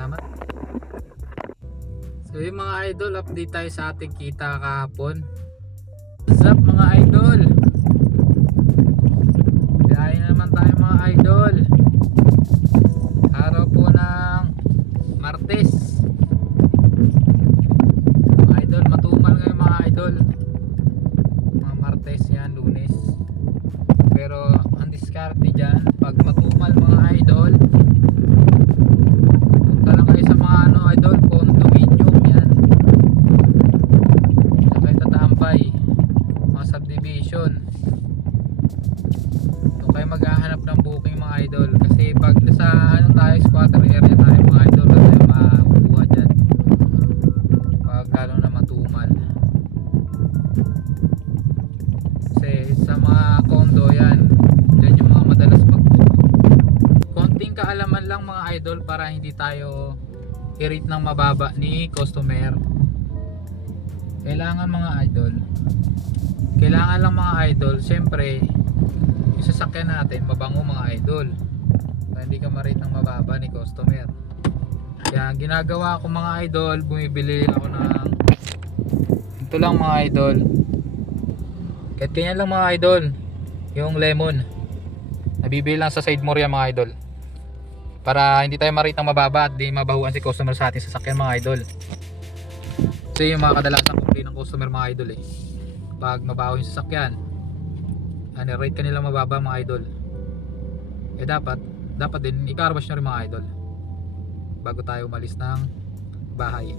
Salamat. So yung mga idol, update tayo sa ating kita kahapon. What's up mga idol? Biyahe na naman tayo mga idol. Araw po ng Martes. Mga idol, matumal ngayon mga idol. Mga Martes yan, Lunes. Pero ang diskarte dyan, pag matumal mga idol, punta lang kayo sa mga idol, condominium yan. Saka tatambay, mga subdivision. Doon kayo maghahanap ng booking mga idol. Kasi pag nasa tayo, squatter area tayo mga idol, wala tayo makukuha dyan. Pag lalo na matumal. Kasi sa mga condo yan, dyan yung mga madalas mag-book. Konting kaalaman lang mga idol para hindi tayo i-rate ng mababa ni customer. Kailangan mga idol, kailangan lang mga idol, syempre yung sasakyan natin mabango mga idol, para hindi ka ma-rate ng mababa ni customer. Kaya ginagawa ko mga idol, bumibili ako ng ito lang mga idol, kahit ganyan lang mga idol, yung lemon, nabibili lang sa side more yan mga idol, para hindi tayo ma-rate ng mababa at di mabahuan si customer sa ating sasakyan mga idol. So yung mga kadalasan complaint ng customer mga idol pag mabaho yung sasakyan, rate ka nila mababa mga idol, dapat din i-carwash nyo rin mga idol bago tayo umalis ng bahay.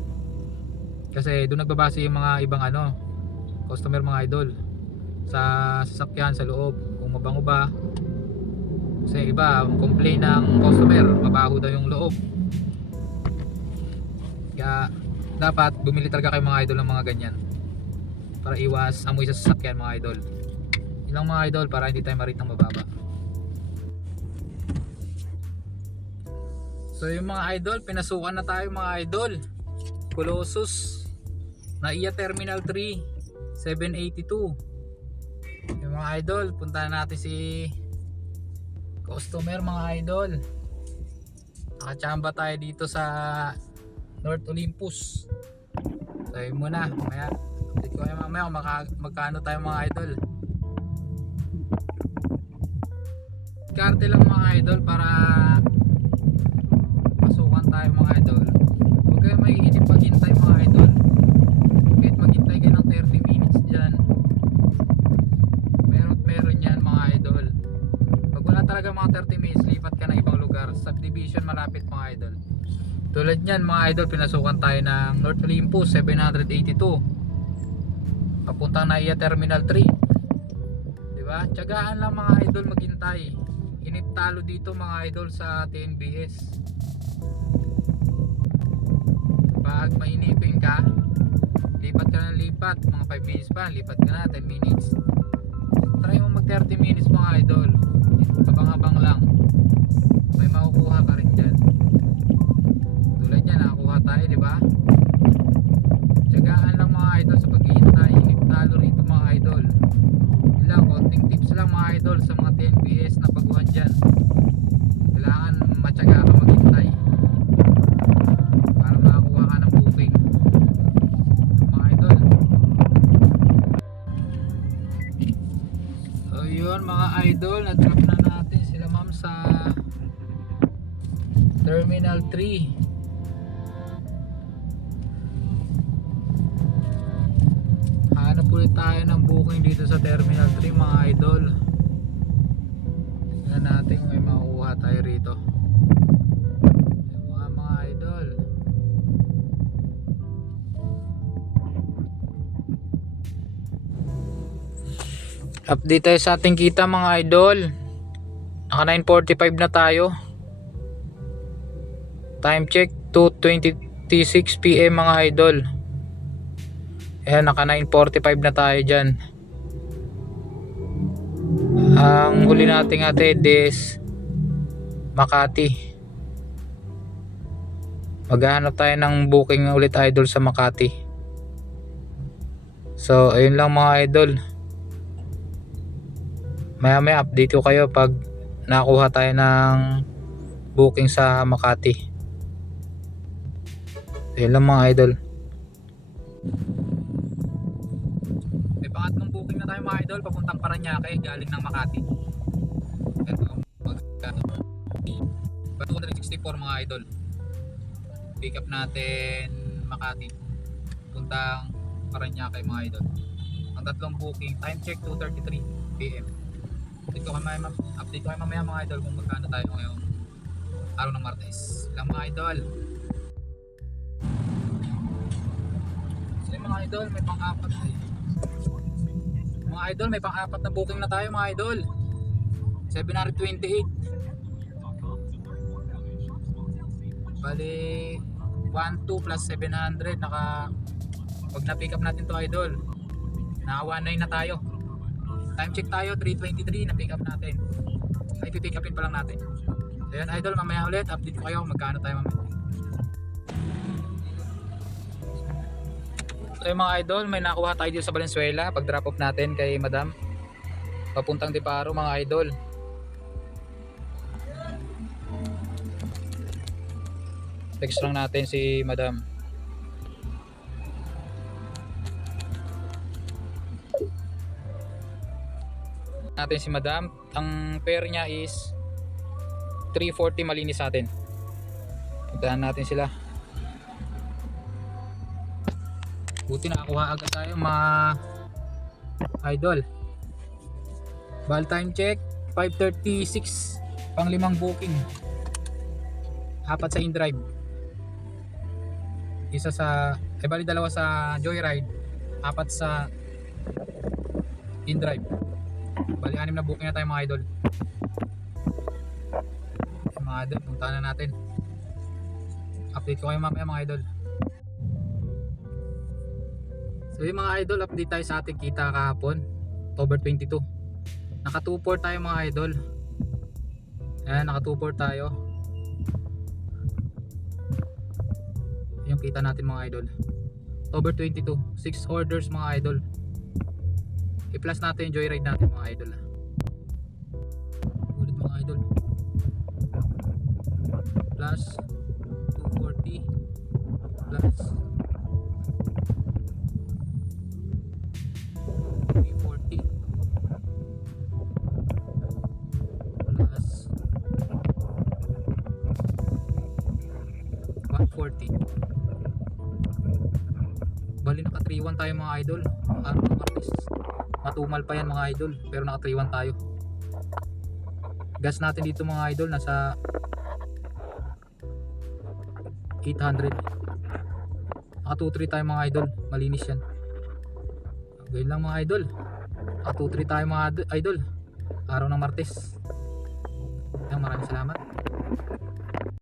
Kasi doon nagbabase yung mga ibang customer mga idol, sa sasakyan, sa loob, kung mabango ba. Kasi iba, complain ng customer, mabaho daw yung loob. Kaya dapat bumili talaga kayo mga idol ng mga ganyan, para iwas amoy sa sasakyan mga idol. Ilang mga idol, para hindi tayo ma-rate ng mababa. So yung mga idol, pinasukan na tayo mga idol. Colossus NAIA Terminal 3 782. Yung mga idol, puntahan natin si customer mga idol. Nakachamba tayo dito sa North Olympus. So yun muna, mamaya update ko kayo mamaya kung magkano tayo mga idol. Karte lang mga idol para pasukan tayo mga idol. Huwag kayo maiinip paghintay mga idol, kahit maghintay kayo ng 30 minutes dyan, meron yan mga idol. Pag wala talaga mga 30 minutes, lipat ka ng ibang lugar, subdivision malapit mga idol. Tulad nyan mga idol, pinasukan tayo ng North Olympus 782 papuntang NAIA Terminal 3. Diba? Tiyagaan lang mga idol maghintay. Inip talo dito mga idol sa TNBS. Pag mainipin ka, lipat ka ng lipat, mga 5 minutes pa, lipat ka na 10 minutes. Try mo mag 30 minutes mga idol, abang-abang lang, may makukuha ka rin dyan. Tulad yan, nakakuha tayo diba? Tiyagaan lang mga idol sa paghihintay, inip talo rito mga idol. Ilang konting tips lang mga idol sa mga TNBS na baguhan dyan. Kailangan matyaga ka maghintay para makakuha ka ng booking mga idol. So yun mga idol, na-drop na natin sila ma'am sa Terminal 3. Hanap ulit tayo ng booking dito sa Terminal 3 mga idol. Tingnan natin kung may makukuha tayo rito. Mga idol, update tayo sa ating kita mga idol. Naka 9:45 na tayo. Time check 2:26 PM mga idol. Ayan, naka 9:45 na tayo dyan. Ang huli nating atid is Makati. Maghahanap tayo ng booking ulit idol sa Makati. So ayun lang mga idol, maya update ko kayo pag nakuha tayo ng booking sa Makati. Ayun lang mga idol. May pangatlong booking na tayo mga idol, papuntang Paranaque galing ng Makati. Ito, magkano? 264 mga idol. Pick up natin Makati, puntang Paranaque mga idol. Ang tatlong booking, time check 2:33 PM. Update ko kayo mamaya mga idol kung magkano tayo ngayong araw ng Martes. Lang mga idol. So yung mga idol, may pang-apat na mga idol, may pang-apat na booking na tayo mga idol. 728. Bali 12 plus 700 pag na-pick up natin to idol, naka 19 na tayo. Time check tayo 3:23 na pick up natin. Ay pick upin pa lang natin. So yun idol, mamaya ulit update ko kayo kung magkano tayo mamaya. So yung mga idol, may nakuha tayo dito sa Valenzuela pag drop off natin kay Madam papuntang Deparo mga idol. Text lang natin si Madam. Natin si Madam, ang fare niya is 340 malinis sa atin. Puntahan natin sila. Buti nakakuha agad tayo mga idol. Ball time check 5:36, pang 5 booking. Apat sa InDrive. Isa sa bali dalawa sa Joyride, apat sa InDrive. Bali 6 na booking na tayo mga idol. Mga idol, puntahan na natin. Update ko kayo mamaya mga idol. So yung mga idol, update tayo sa ating kita kahapon, October 22. Naka 2-4 tayo mga idol. Ayan, naka 2-4 tayo. Yung kita natin mga idol, October 22, 6 orders mga idol. I-plus natin yung Joyride natin mga idol. Ulit mga idol. Plus 240 plus 340 plus 140. Bali naka 3-1 tayo mga idol. Araw ng Martes. Matumal pa yan mga idol, pero naka 3-1 tayo. Gas natin dito mga idol nasa 800. Naka 2-3 tayo mga idol, malinis yan. Ganyan lang mga idol. Naka 2-3 tayo mga idol, araw ng Martes. Maraming salamat.